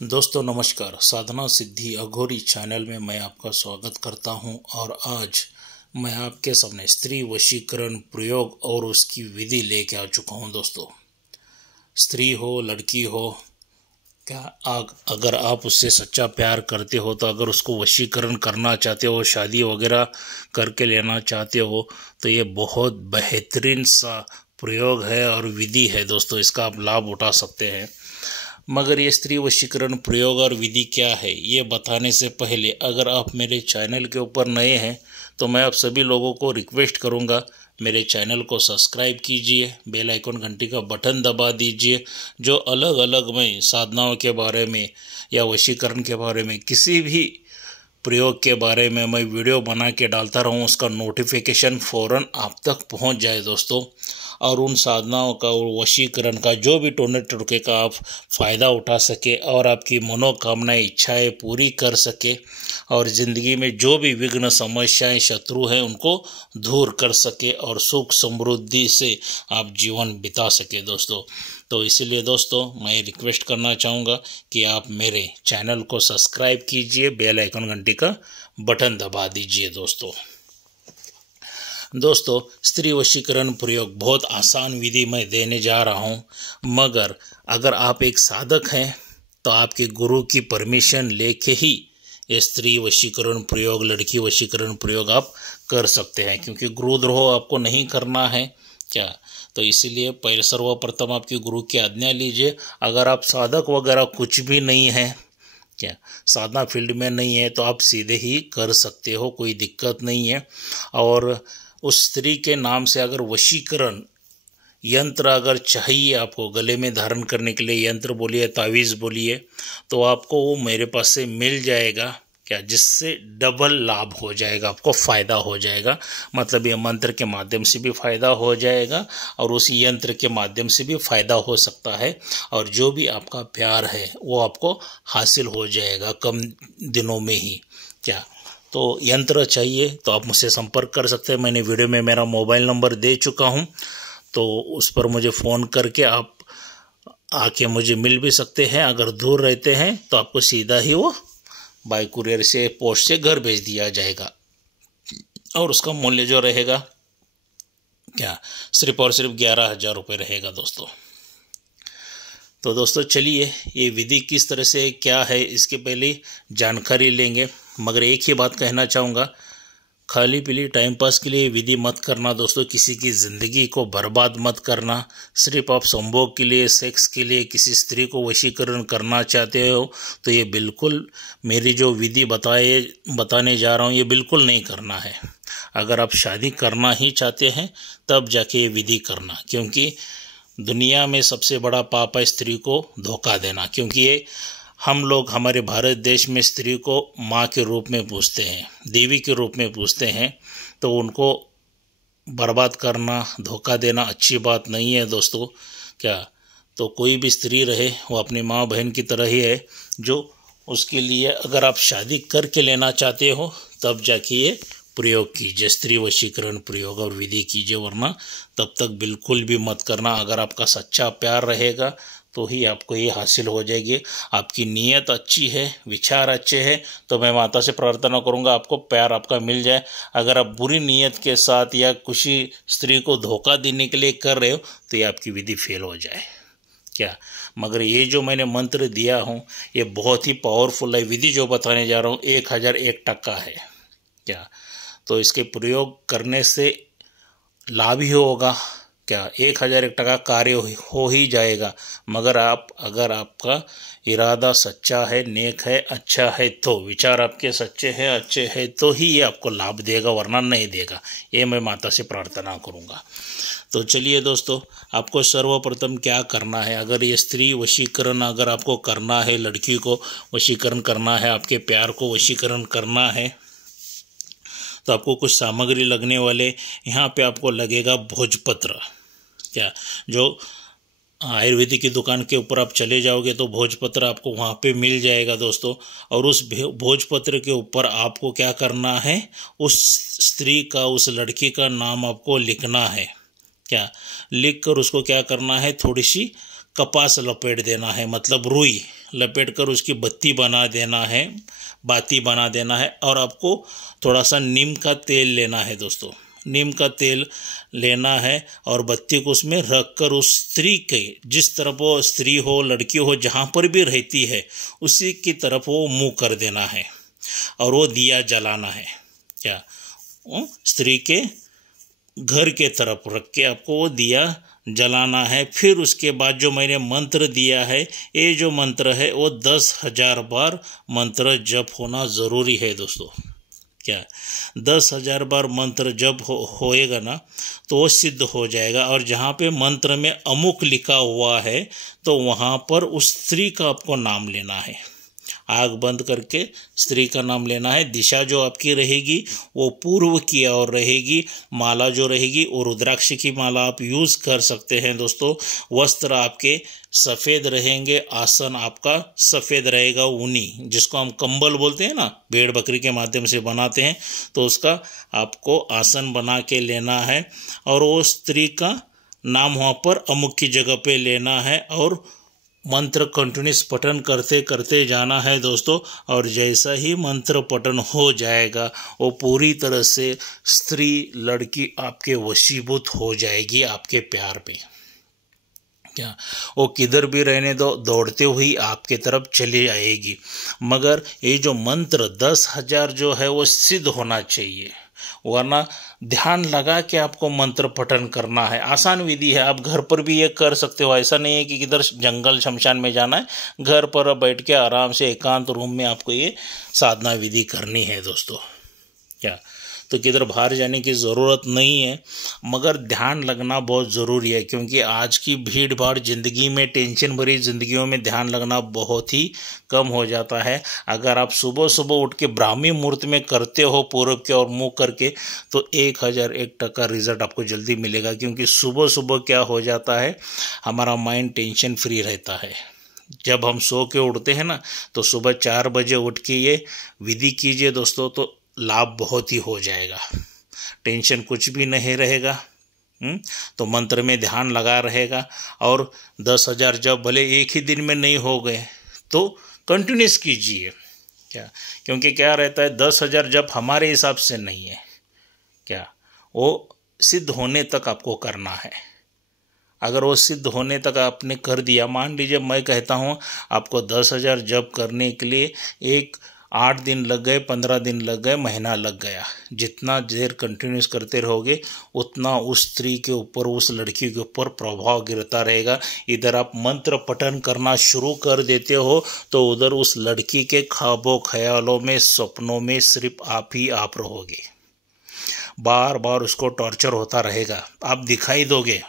दोस्तों नमस्कार। साधना सिद्धि अघोरी चैनल में मैं आपका स्वागत करता हूं और आज मैं आपके सामने स्त्री वशीकरण प्रयोग और उसकी विधि लेके आ चुका हूं। दोस्तों, स्त्री हो लड़की हो, अगर आप उससे सच्चा प्यार करते हो तो अगर उसको वशीकरण करना चाहते हो, शादी वगैरह करके लेना चाहते हो तो ये बहुत बेहतरीन सा प्रयोग है और विधि है। दोस्तों, इसका आप लाभ उठा सकते हैं। मगर ये स्त्री वशीकरण प्रयोग और विधि क्या है ये बताने से पहले अगर आप मेरे चैनल के ऊपर नए हैं तो मैं आप सभी लोगों को रिक्वेस्ट करूंगा, मेरे चैनल को सब्सक्राइब कीजिए, बेल आइकन घंटी का बटन दबा दीजिए। जो अलग अलग मैं साधनाओं के बारे में या वशीकरण के बारे में किसी भी प्रयोग के बारे में मैं वीडियो बना के डालता रहूं, उसका नोटिफिकेशन फ़ौरन आप तक पहुंच जाए दोस्तों। और उन साधनाओं का और वशीकरण का जो भी टोने टुटके का आप फ़ायदा उठा सके और आपकी मनोकामनाएं इच्छाएं पूरी कर सके और ज़िंदगी में जो भी विघ्न समस्याएं शत्रु हैं उनको दूर कर सके और सुख समृद्धि से आप जीवन बिता सके दोस्तों। तो इसलिए दोस्तों मैं रिक्वेस्ट करना चाहूँगा कि आप मेरे चैनल को सब्सक्राइब कीजिए, बेल आइकन घंटी का बटन दबा दीजिए दोस्तों, स्त्री वशीकरण प्रयोग बहुत आसान विधि मैं देने जा रहा हूँ, मगर अगर आप एक साधक हैं तो आपके गुरु की परमिशन लेके ही ये स्त्री वशीकरण प्रयोग, लड़की वशीकरण प्रयोग आप कर सकते हैं, क्योंकि गुरुद्रोह आपको नहीं करना है क्या। तो इसीलिए पहले सर्वप्रथम आपके गुरु की आज्ञा लीजिए। अगर आप साधक वगैरह कुछ भी नहीं है क्या, साधना फील्ड में नहीं है, तो आप सीधे ही कर सकते हो, कोई दिक्कत नहीं है। और उस स्त्री के नाम से अगर वशीकरण यंत्र अगर चाहिए आपको, गले में धारण करने के लिए यंत्र बोलिए, तावीज़ बोलिए, तो आपको वो मेरे पास से मिल जाएगा क्या, जिससे डबल लाभ हो जाएगा, आपको फ़ायदा हो जाएगा। मतलब ये मंत्र के माध्यम से भी फ़ायदा हो जाएगा और उस यंत्र के माध्यम से भी फ़ायदा हो सकता है और जो भी आपका प्यार है वो आपको हासिल हो जाएगा कम दिनों में ही क्या। तो यंत्र चाहिए तो आप मुझसे संपर्क कर सकते हैं। मैंने वीडियो में मेरा मोबाइल नंबर दे चुका हूं, तो उस पर मुझे फ़ोन करके आप आके मुझे मिल भी सकते हैं। अगर दूर रहते हैं तो आपको सीधा ही वो बाय कुरियर से, पोस्ट से घर भेज दिया जाएगा और उसका मूल्य जो रहेगा क्या, सिर्फ और सिर्फ 11,000 रुपये रहेगा दोस्तों। तो दोस्तों चलिए ये विधि किस तरह से क्या है इसके पहले जानकारी लेंगे। मगर एक ही बात कहना चाहूँगा, खाली पीली टाइम पास के लिए विधि मत करना दोस्तों, किसी की ज़िंदगी को बर्बाद मत करना। सिर्फ आप संभोग के लिए, सेक्स के लिए किसी स्त्री को वशीकरण करना चाहते हो तो ये बिल्कुल मेरी जो विधि बताने जा रहा हूँ ये बिल्कुल नहीं करना है। अगर आप शादी करना ही चाहते हैं तब जाके ये विधि करना, क्योंकि दुनिया में सबसे बड़ा पाप है स्त्री को धोखा देना। क्योंकि ये हम लोग हमारे भारत देश में स्त्री को माँ के रूप में पूजते हैं, देवी के रूप में पूजते हैं, तो उनको बर्बाद करना, धोखा देना अच्छी बात नहीं है दोस्तों क्या। तो कोई भी स्त्री रहे वो अपनी माँ बहन की तरह ही है, जो उसके लिए अगर आप शादी करके लेना चाहते हो तब जाके ये प्रयोग कीजिए, स्त्री वशीकरण प्रयोग और विधि कीजिए, वरना तब तक बिल्कुल भी मत करना। अगर आपका सच्चा प्यार रहेगा तो ही आपको ये हासिल हो जाएगी। आपकी नीयत अच्छी है, विचार अच्छे हैं, तो मैं माता से प्रार्थना करूंगा आपको प्यार आपका मिल जाए। अगर आप बुरी नीयत के साथ या किसी स्त्री को धोखा देने के लिए कर रहे हो तो ये आपकी विधि फेल हो जाए क्या। मगर ये जो मैंने मंत्र दिया हूँ ये बहुत ही पावरफुल है। विधि जो बताने जा रहा हूँ 1001% है क्या। तो इसके प्रयोग करने से लाभ ही होगा क्या, 1001% कार्य हो ही जाएगा। मगर अगर आपका इरादा सच्चा है, नेक है, अच्छा है, तो विचार आपके सच्चे हैं, अच्छे हैं, तो ही ये आपको लाभ देगा, वरना नहीं देगा। ये मैं माता से प्रार्थना करूँगा। तो चलिए दोस्तों, आपको सर्वप्रथम क्या करना है, अगर ये स्त्री वशीकरण अगर आपको करना है, लड़की को वशीकरण करना है, आपके प्यार को वशीकरण करना है, तो आपको कुछ सामग्री लगने वाले। यहाँ पे आपको लगेगा भोजपत्र क्या, जो आयुर्वेदिक की दुकान के ऊपर आप चले जाओगे तो भोजपत्र आपको वहाँ पे मिल जाएगा दोस्तों। और उस भोजपत्र के ऊपर आपको क्या करना है, उस स्त्री का, उस लड़की का नाम आपको लिखना है क्या। लिख कर उसको क्या करना है, थोड़ी सी कपास लपेट देना है, मतलब रुई लपेट कर उसकी बत्ती बना देना है, बाती बना देना है। और आपको थोड़ा सा नीम का तेल लेना है दोस्तों, नीम का तेल लेना है और बत्ती को उसमें रख कर उस स्त्री के, जिस तरफ वो स्त्री हो, लड़की हो, जहाँ पर भी रहती है उसी की तरफ वो मुँह कर देना है और वो दिया जलाना है। क्या स्त्री के घर के तरफ रख के आपको वो दिया जलाना है। फिर उसके बाद जो मैंने मंत्र दिया है, ये जो मंत्र है वो 10,000 बार मंत्र जप होना ज़रूरी है दोस्तों। क्या 10,000 बार मंत्र जप होएगा ना तो वो सिद्ध हो जाएगा। और जहाँ पे मंत्र में अमुक लिखा हुआ है तो वहाँ पर उस स्त्री का आपको नाम लेना है, आग बंद करके स्त्री का नाम लेना है। दिशा जो आपकी रहेगी वो पूर्व की ओर रहेगी। माला जो रहेगी वो रुद्राक्ष की माला आप यूज़ कर सकते हैं दोस्तों। वस्त्र आपके सफ़ेद रहेंगे, आसन आपका सफ़ेद रहेगा, ऊनी, जिसको हम कंबल बोलते हैं ना, भेड़ बकरी के माध्यम से बनाते हैं, तो उसका आपको आसन बना के लेना है। और वो स्त्री का नाम वहाँ पर अमुक की जगह पे लेना है और मंत्र कंटिन्यूस पठन करते करते जाना है दोस्तों। और जैसा ही मंत्र पठन हो जाएगा वो पूरी तरह से स्त्री लड़की आपके वशीभूत हो जाएगी आपके प्यार पे। क्या वो किधर भी रहने दो, दौड़ते हुई आपके तरफ चली आएगी। मगर ये जो मंत्र 10,000 जो है वो सिद्ध होना चाहिए, वरना ध्यान लगा के आपको मंत्र पठन करना है। आसान विधि है, आप घर पर भी ये कर सकते हो। ऐसा नहीं है कि किधर जंगल शमशान में जाना है, घर पर बैठ के आराम से एकांत रूम में आपको ये साधना विधि करनी है दोस्तों। क्या तो किधर बाहर जाने की ज़रूरत नहीं है, मगर ध्यान लगना बहुत ज़रूरी है, क्योंकि आज की भीड़ भाड़ ज़िंदगी में, टेंशन भरी ज़िंदगियों में ध्यान लगना बहुत ही कम हो जाता है। अगर आप सुबह सुबह उठ के ब्राह्मी मुहूर्त में करते हो पूर्व के और मुँह करके, तो 1001% रिजल्ट आपको जल्दी मिलेगा। क्योंकि सुबह सुबह क्या हो जाता है, हमारा माइंड टेंशन फ्री रहता है। जब हम सो के उठते हैं ना, तो सुबह 4 बजे उठ के ये विधि कीजिए दोस्तों, तो लाभ बहुत ही हो जाएगा, टेंशन कुछ भी नहीं रहेगा। तो मंत्र में ध्यान लगा रहेगा। और 10,000 जब भले एक ही दिन में नहीं हो गए तो कंटिन्यूस कीजिए। क्या क्योंकि क्या रहता है, 10,000 जब हमारे हिसाब से नहीं है, क्या वो सिद्ध होने तक आपको करना है। अगर वो सिद्ध होने तक आपने कर दिया, मान लीजिए मैं कहता हूँ आपको 10,000 जप करने के लिए 8 दिन लग गए, 15 दिन लग गए, महीना लग गया, जितना देर कंटिन्यूस करते रहोगे उतना उस स्त्री के ऊपर, उस लड़की के ऊपर प्रभाव गिरता रहेगा। इधर आप मंत्र पठन करना शुरू कर देते हो तो उधर उस लड़की के ख्वाबों ख्यालों में, सपनों में सिर्फ आप ही आप रहोगे। बार बार उसको टॉर्चर होता रहेगा, आप दिखाई दोगे।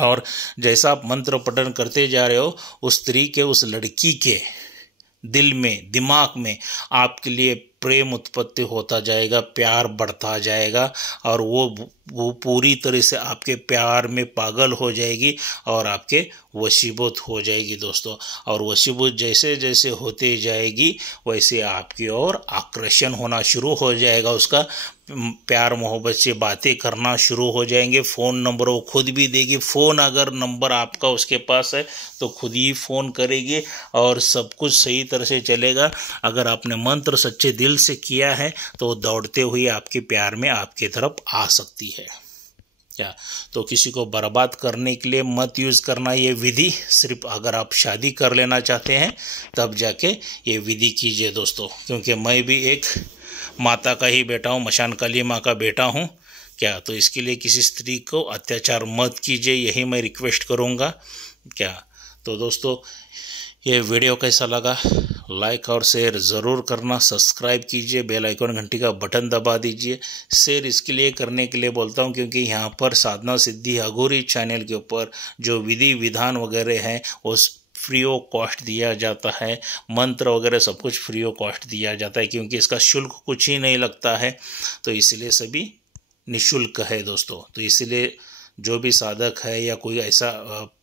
और जैसा आप मंत्र पठन करते जा रहे हो, उस स्त्री के, उस लड़की के दिल में, दिमाग में आपके लिए प्रेम उत्पत्ति होता जाएगा, प्यार बढ़ता जाएगा और वो पूरी तरह से आपके प्यार में पागल हो जाएगी और आपके वशीभूत हो जाएगी दोस्तों। और वशीभूत जैसे जैसे होते जाएगी वैसे आपकी ओर आकर्षण होना शुरू हो जाएगा, उसका प्यार मोहब्बत से बातें करना शुरू हो जाएंगे। फ़ोन नंबर वो खुद भी देगी, फ़ोन अगर नंबर आपका उसके पास है तो खुद ही फ़ोन करेगी और सब कुछ सही तरह से चलेगा। अगर आपने मंत्र सच्चे दिल से किया है तो दौड़ते हुए आपके प्यार में आपकी तरफ आ सकती है। क्या तो किसी को बर्बाद करने के लिए मत यूज़ करना ये विधि, सिर्फ अगर आप शादी कर लेना चाहते हैं तब जाके ये विधि कीजिए दोस्तों। क्योंकि मैं भी एक माता का ही बेटा हूँ, मशान काली माँ का बेटा हूँ। क्या तो इसके लिए किसी स्त्री को अत्याचार मत कीजिए, यही मैं रिक्वेस्ट करूँगा। क्या तो दोस्तों ये वीडियो कैसा लगा, लाइक और शेयर ज़रूर करना, सब्सक्राइब कीजिए, बेल आइकन घंटी का बटन दबा दीजिए। शेयर इसके लिए करने के लिए बोलता हूँ क्योंकि यहाँ पर साधना सिद्धि अघोरी चैनल के ऊपर जो विधि विधान वगैरह हैं वो फ्री ऑफ कॉस्ट दिया जाता है, मंत्र वगैरह सब कुछ फ्री ऑफ कॉस्ट दिया जाता है, क्योंकि इसका शुल्क कुछ ही नहीं लगता है, तो इसलिए सभी निःशुल्क है दोस्तों। तो इसलिए जो भी साधक है या कोई ऐसा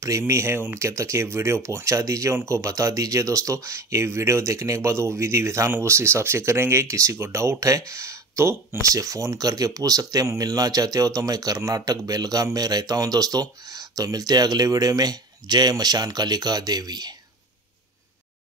प्रेमी है उनके तक ये वीडियो पहुंचा दीजिए, उनको बता दीजिए दोस्तों। ये वीडियो देखने के बाद वो विधि विधान उस हिसाब से करेंगे। किसी को डाउट है तो मुझसे फ़ोन करके पूछ सकते हैं। मिलना चाहते हो तो मैं कर्नाटक बेलगाम में रहता हूं दोस्तों। तो मिलते हैं अगले वीडियो में। जय मशान कालिका देवी।